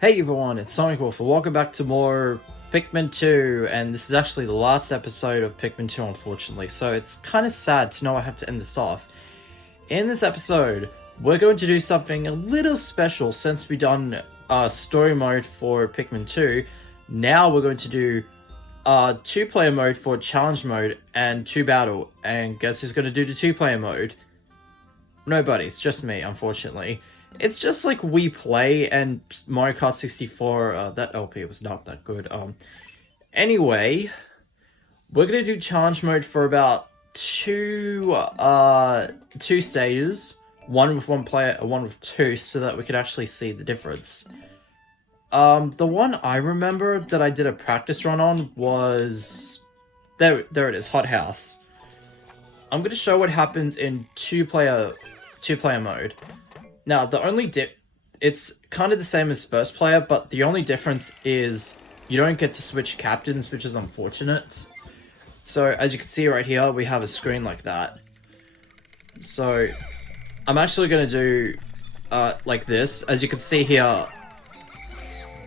Hey everyone, it's Sonic Wolf, and welcome back to more Pikmin 2, and this is actually the last episode of Pikmin 2, unfortunately, so it's kind of sad to know I have to end this off. In this episode, we're going to do something a little special since we've done story mode for Pikmin 2. Now we're going to do 2-player mode for challenge mode and 2 battle, and guess who's going to do the 2-player mode? Nobody, it's just me, unfortunately. It's just like we play, and Mario Kart 64, that LP was not that good. Anyway, we're gonna do challenge mode for about two stages. One with one player, and one with two, so that we could actually see the difference. The one I remember that I did a practice run on was... There it is, Hot House. I'm gonna show what happens in two-player mode. Now, the only it's kind of the same as first player, but the only difference is you don't get to switch captains, which is unfortunate. So, as you can see right here, we have a screen like that. So, I'm actually going to do, like this. As you can see here,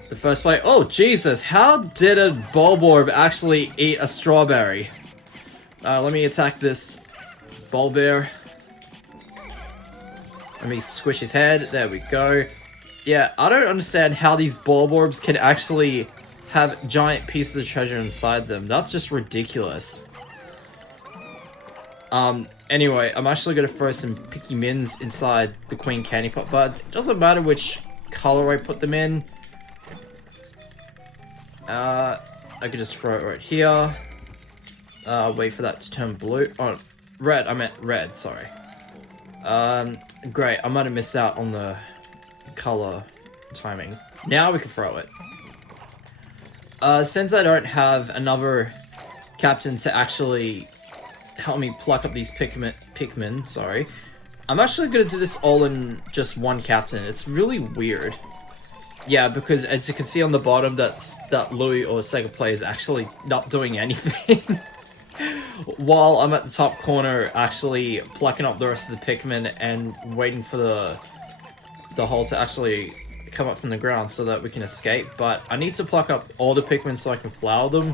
the first player... Oh, Jesus! How did a Bulborb actually eat a strawberry? Let me attack this Bulbear. Let me squish his head. There we go. Yeah, I don't understand how these Bulborbs can actually have giant pieces of treasure inside them. That's just ridiculous. Anyway, I'm actually going to throw some Pikmins inside the Queen Candy Pot, but it doesn't matter which color I put them in. I could just throw it right here. Wait for that to turn blue. Oh, red. I meant red, sorry. Great, I might have missed out on the color timing. Now we can throw it. Since I don't have another captain to actually help me pluck up these Pikmin, sorry, I'm actually gonna do this all in just one captain. It's really weird. Yeah, because as you can see on the bottom, that Louis or Sega Play is actually not doing anything. While I'm at the top corner actually plucking up the rest of the Pikmin and waiting for the hole to actually come up from the ground so that we can escape. But I need to pluck up all the Pikmin so I can flower them.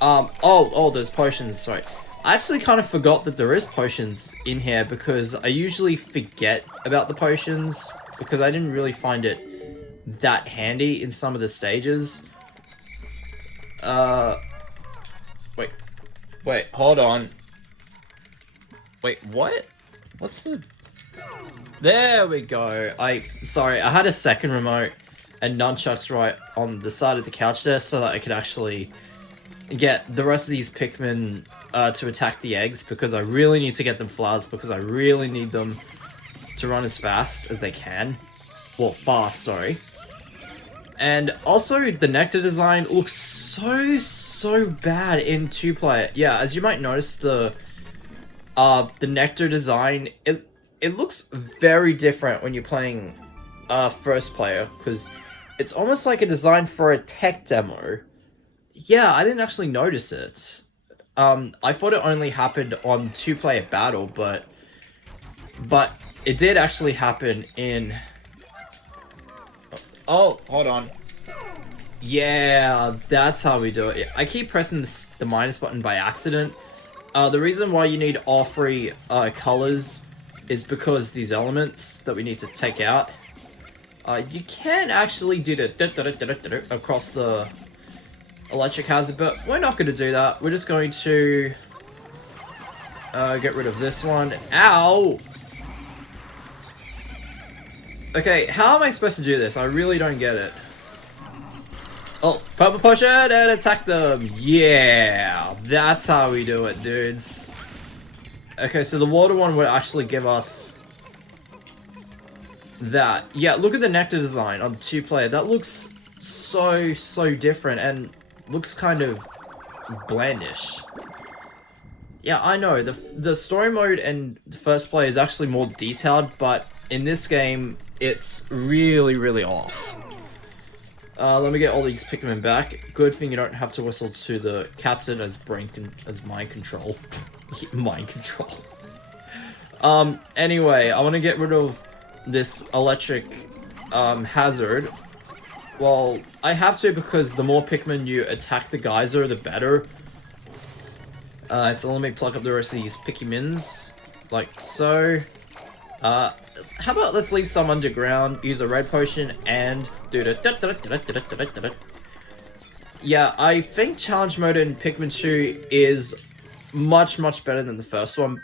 There's potions, sorry. I actually kind of forgot that there is potions in here because I usually forget about the potions because I didn't really find it that handy in some of the stages. Wait, hold on. Wait, what? What's the... There we go. Sorry, I had a second remote and nunchucks right on the side of the couch there so that I could actually get the rest of these Pikmin to attack the eggs because I really need to get them flowers because I really need them to run as fast as they can. Well, fast, sorry. And also, the nectar design looks so bad in 2-player. Yeah, as you might notice, the nectar design, it looks very different when you're playing first player, because it's almost like a design for a tech demo. Yeah, I didn't actually notice it. I thought it only happened on 2-player battle, but it did actually happen in... Oh, hold on. Yeah, that's how we do it. I keep pressing the minus button by accident. The reason why you need all 3 colors is because these elements that we need to take out. You can actually do the across the electric hazard, but we're not going to do that. We're just going to get rid of this one. Ow! Okay, how am I supposed to do this? I really don't get it. Oh, purple potion and attack them. Yeah, that's how we do it, dudes. Okay, so the water one would actually give us that. Yeah, look at the nectar design on 2-player. That looks so different and looks kind of blandish. Yeah, I know, the story mode and the first player is actually more detailed, but in this game, it's really off. Let me get all these Pikmin back. Good thing you don't have to whistle to the captain as mind control. Mind control. Anyway, I want to get rid of this electric hazard Well, I have to because the more Pikmin you attack the geyser, the better. So let me pluck up the rest of these Pikmins, like so. How about let's leave some underground, use a red potion, and do the. Yeah, I think challenge mode in Pikmin 2 is much better than the first one.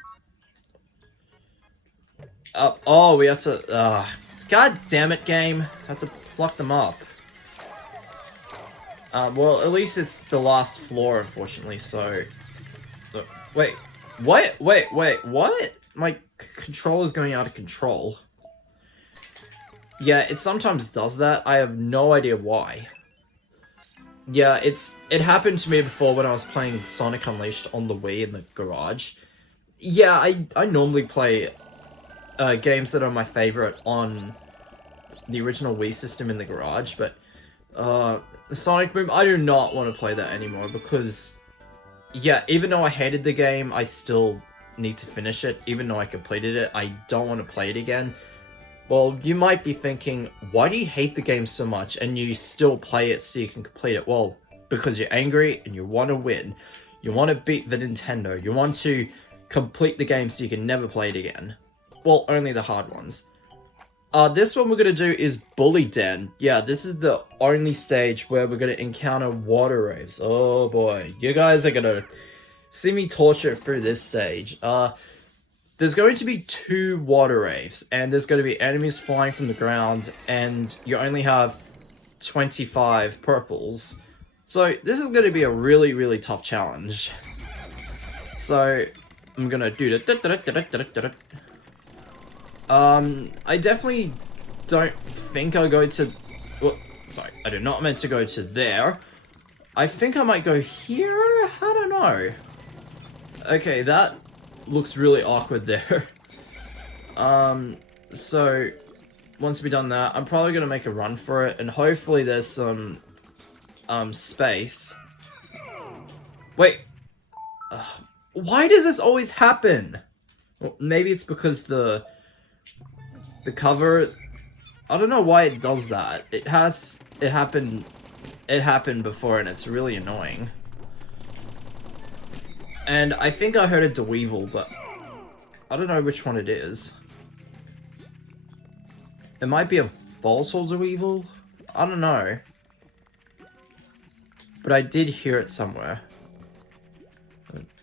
Oh, we have to. God damn it, game! Have to pluck them up. Well, at least it's the last floor, unfortunately. So, wait, what? Wait, what? My controller's going out of control. Yeah, it sometimes does that. I have no idea why. Yeah, it happened to me before when I was playing Sonic Unleashed on the Wii in the garage. Yeah, I normally play games that are my favorite on the original Wii system in the garage, but Sonic Boom, I do not want to play that anymore because, yeah, even though I hated the game, I still need to finish it. Even though I completed it, I don't want to play it again. Well, you might be thinking, why do you hate the game so much and you still play it so you can complete it? Well, because you're angry and you want to win. You want to beat the Nintendo. You want to complete the game so you can never play it again. Well, only the hard ones. This one we're going to do is Bully Den. Yeah, this is the only stage where we're going to encounter water waves. Oh boy, you guys are going to see me torture through this stage. There's going to be 2 water waves, and there's going to be enemies flying from the ground, and you only have 25 purples. So this is going to be a really tough challenge. So I'm going to do the. I definitely don't think I'll go to. Well, sorry, I do not meant to go to there. I think I might go here. I don't know. Okay, that looks really awkward there. So once we've done that, I'm probably gonna make a run for it, and hopefully there's some space. Wait, why does this always happen? Well, maybe it's because the cover. I don't know why it does that. It happened before, and it's really annoying. And I think I heard a Dweevil, but I don't know which one it is. It might be a Volatile Dweevil? I don't know. But I did hear it somewhere.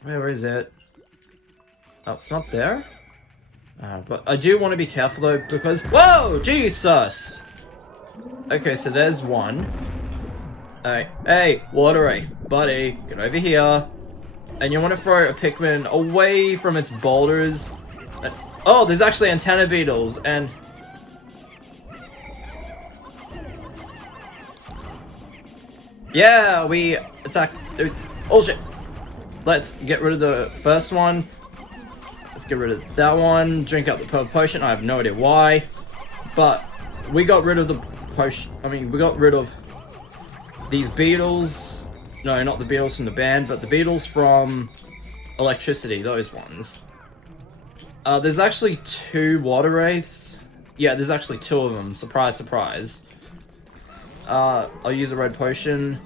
Where is it? Oh, it's not there? But I do want to be careful though, because... Whoa! Jesus! Okay, so there's one. Hey, Water Wraith, buddy, get over here. And you want to throw a Pikmin away from its boulders. Oh, there's actually antenna beetles, and... Yeah, we attack those... Oh shit! Let's get rid of the first one. Let's get rid of that one. Drink out the purple potion. I have no idea why. But we got rid of the potion... I mean, we got rid of these beetles. No, not the beetles from the band, but the beetles from electricity, those ones. There's actually 2 water wraiths. Yeah, there's actually 2 of them. Surprise, surprise. I'll use a red potion.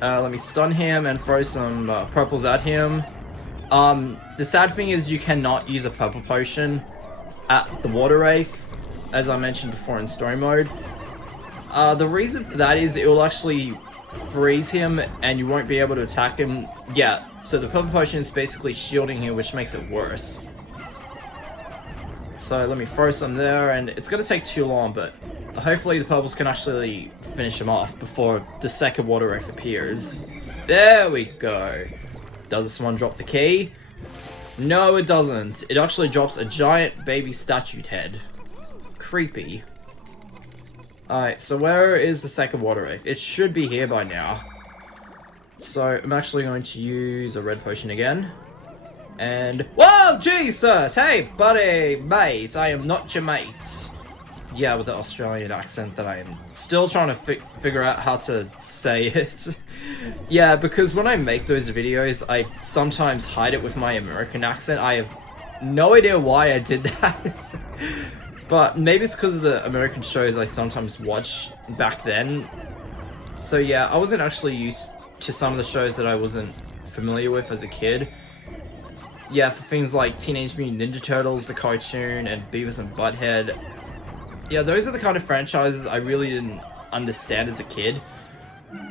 Let me stun him and throw some purples at him. The sad thing is you cannot use a purple potion at the water wraith, as I mentioned before in story mode. The reason for that is it will actually freeze him and you won't be able to attack him. Yeah, so the purple potion is basically shielding him, which makes it worse. So let me throw some there, and it's going to take too long, but hopefully the purples can actually finish him off before the second water wraith appears. There we go. Does this one drop the key? No, it doesn't. It actually drops a giant baby statue head. Creepy. Alright, so where is the second water wraith? It should be here by now. So I'm actually going to use a red potion again. And... Whoa, Jesus! Hey, buddy, mate, I am not your mate. Yeah, with the Australian accent that I am still trying to figure out how to say it. Yeah, because when I make those videos, I sometimes hide it with my American accent. I have no idea why I did that. But maybe it's because of the American shows I sometimes watch back then. So yeah, I wasn't actually used to some of the shows that I wasn't familiar with as a kid. Yeah, for things like Teenage Mutant Ninja Turtles, the cartoon, and Beavis and Butthead. Yeah, those are the kind of franchises I really didn't understand as a kid.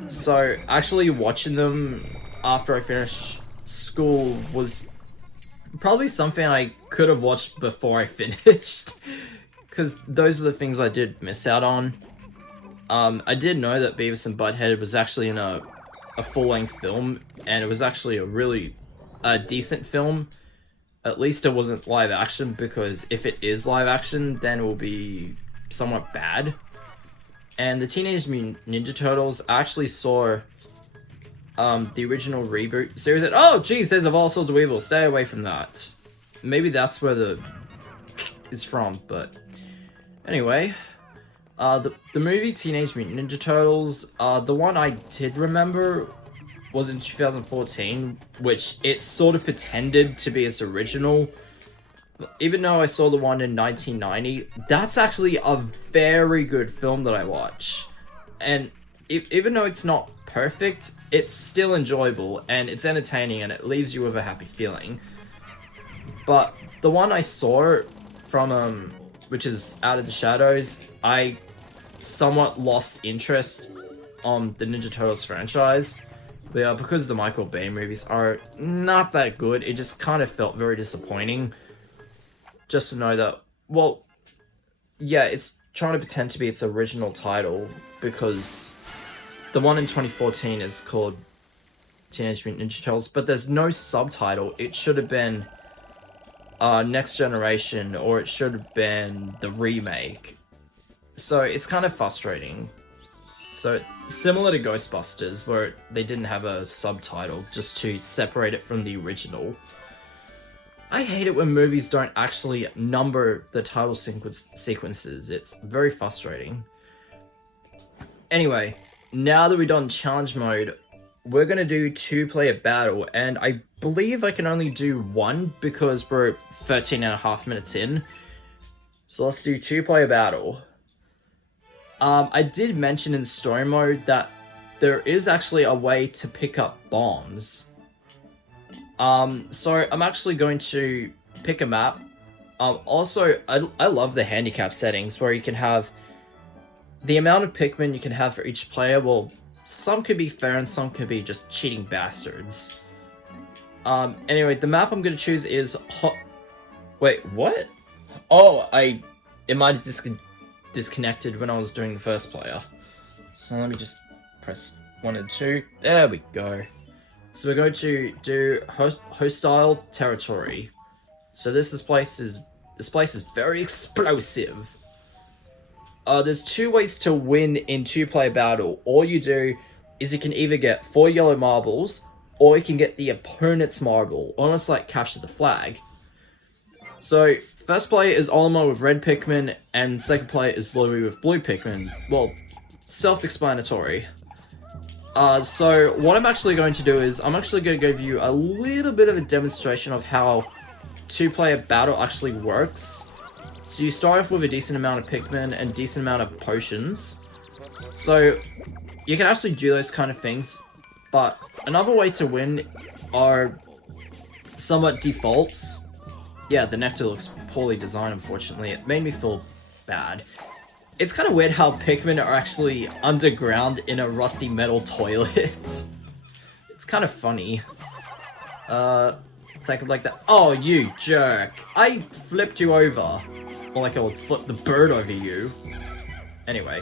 So actually watching them after I finished school was probably something I could have watched before I finished. Because those are the things I did miss out on. I did know that Beavis and Butthead was actually in a full-length film, and it was actually a really decent film. At least it wasn't live action, because if it is live action, then it will be somewhat bad. And the Teenage Mutant Ninja Turtles, I actually saw the original reboot series. Oh, geez, there's a volatile Dweeble. Stay away from that. Maybe that's where the is from, but anyway. The movie Teenage Mutant Ninja Turtles, the one I did remember was in 2014, which it sort of pretended to be its original. Even though I saw the one in 1990, that's actually a very good film that I watch. And even though it's not perfect, it's still enjoyable, and it's entertaining, and it leaves you with a happy feeling. But the one I saw from, which is Out of the Shadows, I somewhat lost interest on the Ninja Turtles franchise. But yeah, because the Michael Bay movies are not that good, it just kind of felt very disappointing. Just to know that, well, yeah, it's trying to pretend to be its original title, because the one in 2014 is called Teenage Mutant Ninja Turtles, but there's no subtitle. It should have been Next Generation, or it should have been the remake. So it's kind of frustrating. So similar to Ghostbusters, where they didn't have a subtitle just to separate it from the original. I hate it when movies don't actually number the title sequences. It's very frustrating. Anyway, now that we're done challenge mode, we're going to do 2-player battle, and I believe I can only do one because we're 13.5 minutes in. So let's do 2-player battle. I did mention in story mode that there is actually a way to pick up bombs. So I'm actually going to pick a map. Also, I love the handicap settings where you can have the amount of Pikmin you can have for each player. Well, some could be fair and some could be just cheating bastards. Anyway, the map I'm going to choose is Wait, what? Oh, it might have disconnected when I was doing the first player. So let me just press 1 and 2. There we go. So we're going to do hostile territory. So this place is very explosive. There's 2 ways to win in 2-player battle. All you do is you can either get 4 yellow marbles, or you can get the opponent's marble, almost like capture the flag. So first player is Olmo with red Pikmin, and second player is Louie with blue Pikmin. Well, self-explanatory. So what I'm actually going to do is, I'm actually going to give you a little bit of a demonstration of how 2-player battle actually works. So you start off with a decent amount of Pikmin and decent amount of potions. So you can actually do those kind of things, but another way to win are somewhat defaults. Yeah, the nectar looks poorly designed, unfortunately. It made me feel bad. It's kind of weird how Pikmin are actually underground in a rusty metal toilet. It's kind of funny. Take it like that. Oh, you jerk. I flipped you over. Or like I would flip the bird over you. Anyway.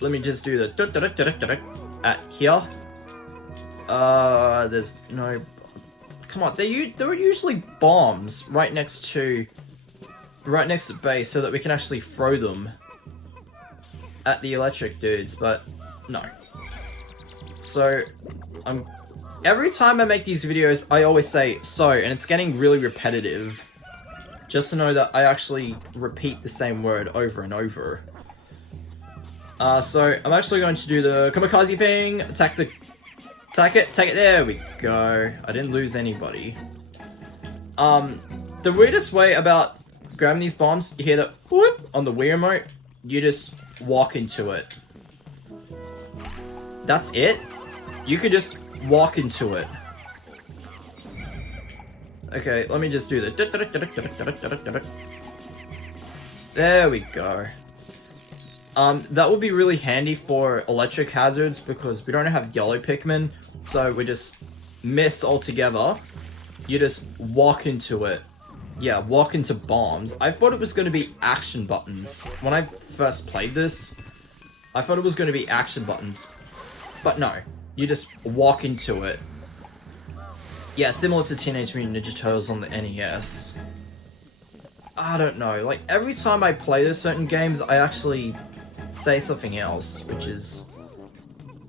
Let me just do the at here. There's no... Come on, there are usually bombs right next to base so that we can actually throw them at the electric dudes, but no. So, every time I make these videos, I always say so, and it's getting really repetitive. Just to know that I actually repeat the same word over and over. So, I'm actually going to do the kamikaze thing, attack it, there we go. I didn't lose anybody. The weirdest way about grabbing these bombs, you hear the whoop on the Wii remote, you just walk into it. That's it? You could just walk into it. Okay, let me just do the... There we go. That would be really handy for electric hazards because we don't have yellow Pikmin, so we just miss altogether. You just walk into it. Yeah, walk into bombs. I thought it was going to be action buttons. When I first played this, I thought it was going to be action buttons. But no, you just walk into it. Yeah, similar to Teenage Mutant Ninja Turtles on the NES. I don't know, like, every time I play those certain games, I actually say something else, which is...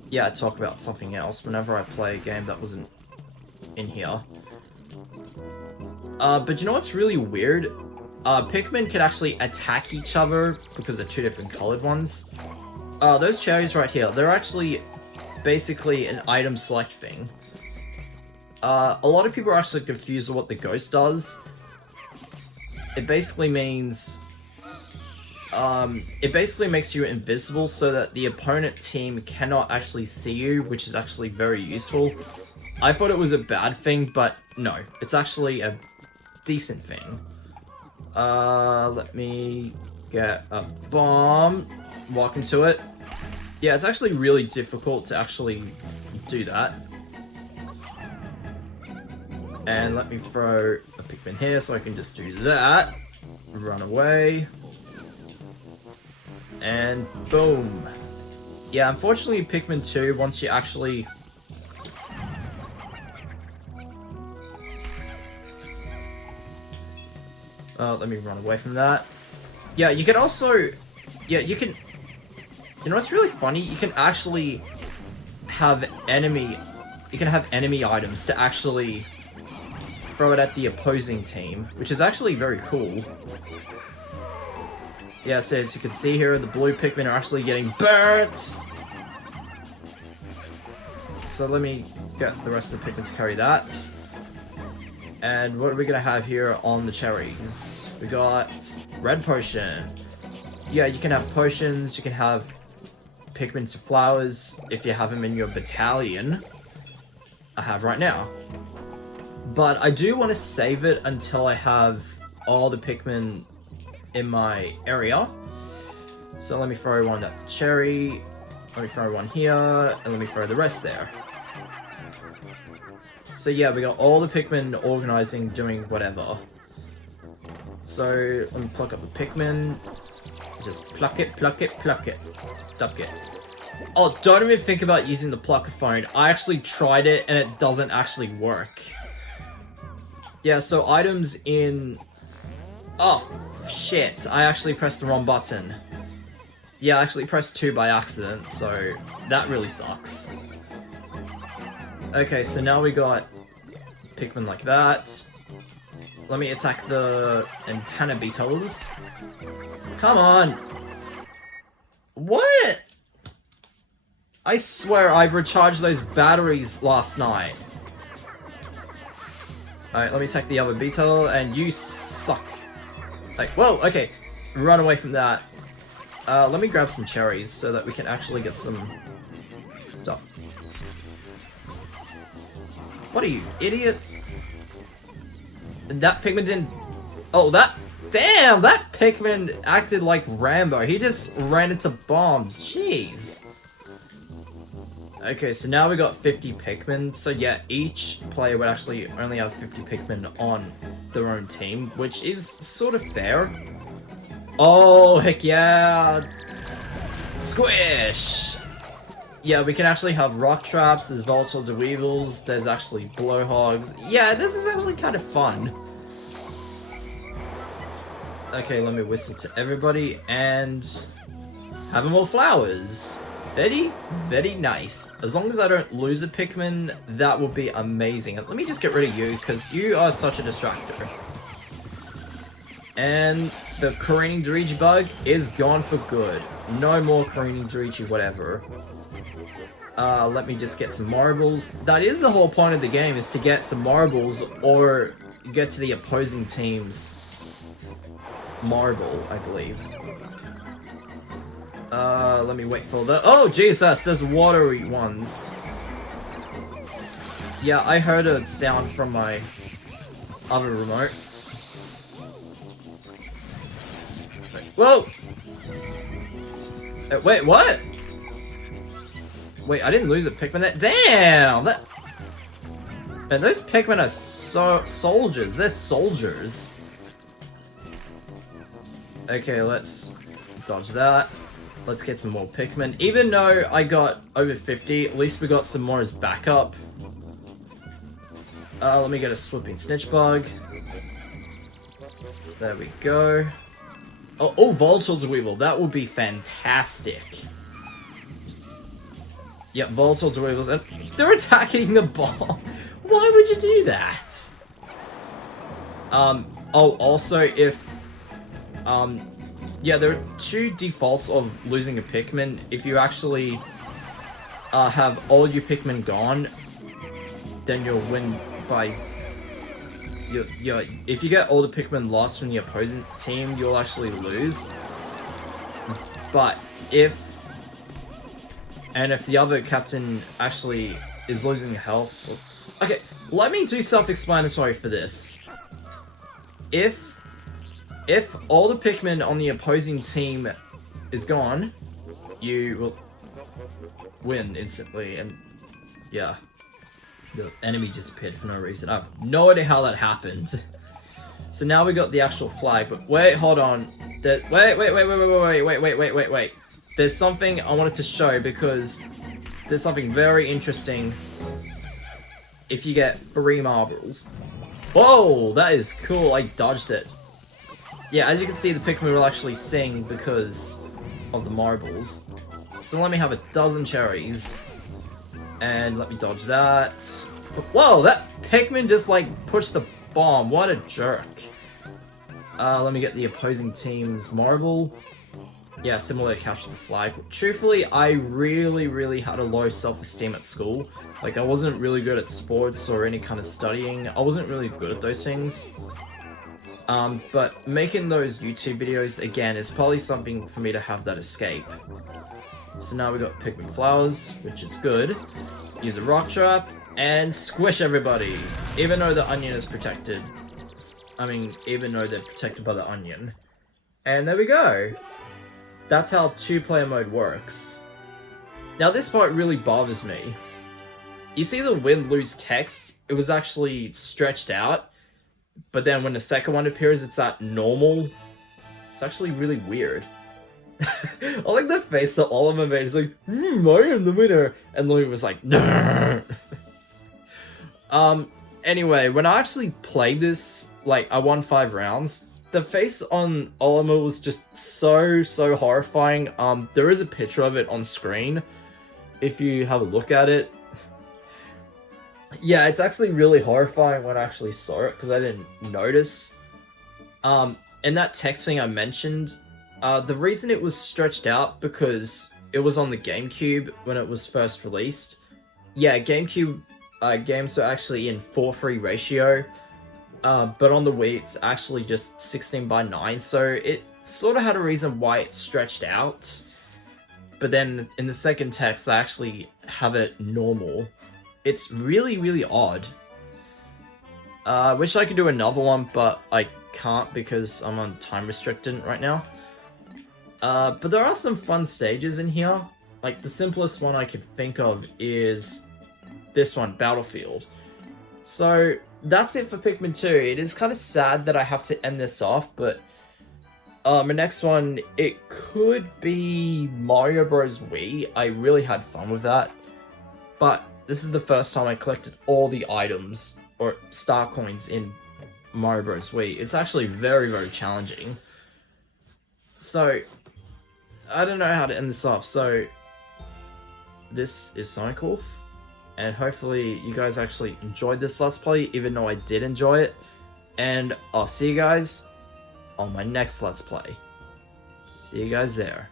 Yeah, I talk about something else whenever I play a game that wasn't in here. But you know what's really weird? Pikmin can actually attack each other because they're two different colored ones. Those cherries right here, they're actually basically an item select thing. A lot of people are actually confused with what the ghost does. It basically means... it basically makes you invisible so that the opponent team cannot actually see you, which is actually very useful. I thought it was a bad thing, but no, it's actually a decent thing. Let me get a bomb, walk into it. Yeah, it's actually really difficult to actually do that. And let me throw a Pikmin here so I can just do that. Run away. And boom. Yeah, unfortunately Pikmin 2, once you actually... let me run away from that. Yeah, you can also... Yeah, you can... You know what's really funny? You can actually have enemy... You can have enemy items to actually throw it at the opposing team, which is actually very cool. Yeah, so as you can see here, the blue Pikmin are actually getting burnt! So let me get the rest of the Pikmin to carry that. And what are we gonna have here on the cherries? We got red potion. Yeah, you can have potions, you can have Pikmin to flowers if you have them in your battalion. I have right now. But I do want to save it until I have all the Pikmin in my area. So let me throw one at cherry, let me throw one here, and let me throw the rest there. So yeah, we got all the Pikmin organizing, doing whatever. So let me pluck up the Pikmin. Just pluck it, pluck it, pluck it. Duck it. Oh, don't even think about using the plucker phone. I actually tried it and it doesn't actually work. Yeah, so items in... Oh, shit. I actually pressed the wrong button. Yeah, I actually pressed 2 by accident, so that really sucks. Okay, so now we got Pikmin like that. Let me attack the antenna beetles. Come on! What? I swear I've recharged those batteries last night. Alright, let me take the other beetle, and you suck. Like, whoa, okay. Run away from that. Let me grab some cherries so that we can actually get some stuff. What are you, idiots? And that Pikmin didn't... Oh, that... Damn, that Pikmin acted like Rambo. He just ran into bombs. Jeez. Okay, so now we got 50 Pikmin. So yeah, each player would actually only have 50 Pikmin on their own team, which is sort of fair. Oh, heck yeah! Squish! Yeah, we can actually have rock traps, there's volatile Weevils, there's actually blowhogs. Yeah, this is actually kind of fun. Okay, let me whistle to everybody, and have them all flowers. Very, very nice. As long as I don't lose a Pikmin, that would be amazing. Let me just get rid of you, because you are such a distractor. And the careening Doriji bug is gone for good. No more careening Doriji whatever. Let me just get some marbles. That is the whole point of the game, is to get some marbles or get to the opposing team's marble, I believe. Let me wait for the... Oh, Jesus! There's watery ones. Yeah, I heard a sound from my other remote. Whoa! Wait, what? Wait, I didn't lose a Pikmin. Damn! That... Man, those Pikmin are soldiers. They're soldiers. Okay, let's dodge that. Let's get some more Pikmin. Even though I got over 50, at least we got some more as backup. Let me get a Swooping Snitch Bug. There we go. Oh, Volatile Weevil. That would be fantastic. Yep, Volatile Weevils. And they're attacking the bomb. Why would you do that? Oh, also, if... yeah, there are two defaults of losing a Pikmin. If you actually have all your Pikmin gone, then you'll win by... if you get all the Pikmin lost from the opposing team, you'll actually lose. But if the other captain actually is losing health... Okay, let me do self-explanatory for this. If all the Pikmin on the opposing team is gone, you will win instantly, and yeah. The enemy disappeared for no reason. I have no idea how that happened. So now we got the actual flag, but wait, hold on. Wait. There's something I wanted to show because there's something very interesting if you get 3 marbles. Whoa, that is cool. I dodged it. Yeah, as you can see, the Pikmin will actually sing because of the marbles. So let me have a dozen cherries. And let me dodge that. Whoa, that Pikmin just like pushed the bomb. What a jerk. Let me get the opposing team's marble. Yeah, similar to capture the flag. Truthfully, I really had a low self-esteem at school. Like, I wasn't really good at sports or any kind of studying. I wasn't really good at those things. But making those YouTube videos, again, is probably something for me to have that escape. So now we got Pikmin flowers, which is good. Use a rock trap, and squish everybody! Even though the onion is protected. I mean, even though they're protected by the onion. And there we go! That's how 2-player mode works. Now this part really bothers me. You see the win-lose text? It was actually stretched out. But then when the second one appears, it's at normal. It's actually really weird. I like the face that Oliver made. It's like, I am the winner. And Louis was like, Durr! Anyway, when I actually played this, like, I won 5 rounds. The face on Oliver was just so horrifying. There is a picture of it on screen. If you have a look at it. Yeah, it's actually really horrifying when I actually saw it, because I didn't notice. And that text thing I mentioned, the reason it was stretched out, because it was on the GameCube when it was first released. Yeah, GameCube games are actually in 4:3 ratio, but on the Wii it's actually just 16:9, so it sort of had a reason why it stretched out. But then in the second text, they actually have it normal. It's really odd. I wish I could do another one, but I can't because I'm on time restricted right now. But there are some fun stages in here. Like, the simplest one I could think of is this one, Battlefield. So, that's it for Pikmin 2. It is kind of sad that I have to end this off, but my next one, it could be Mario Bros. Wii. I really had fun with that. But this is the first time I collected all the items, or star coins, in Mario Bros. Wii. It's actually very challenging. So, I don't know how to end this off, so this is Sonic Wolf, and hopefully you guys actually enjoyed this Let's Play, even though I did enjoy it, and I'll see you guys on my next Let's Play. See you guys there.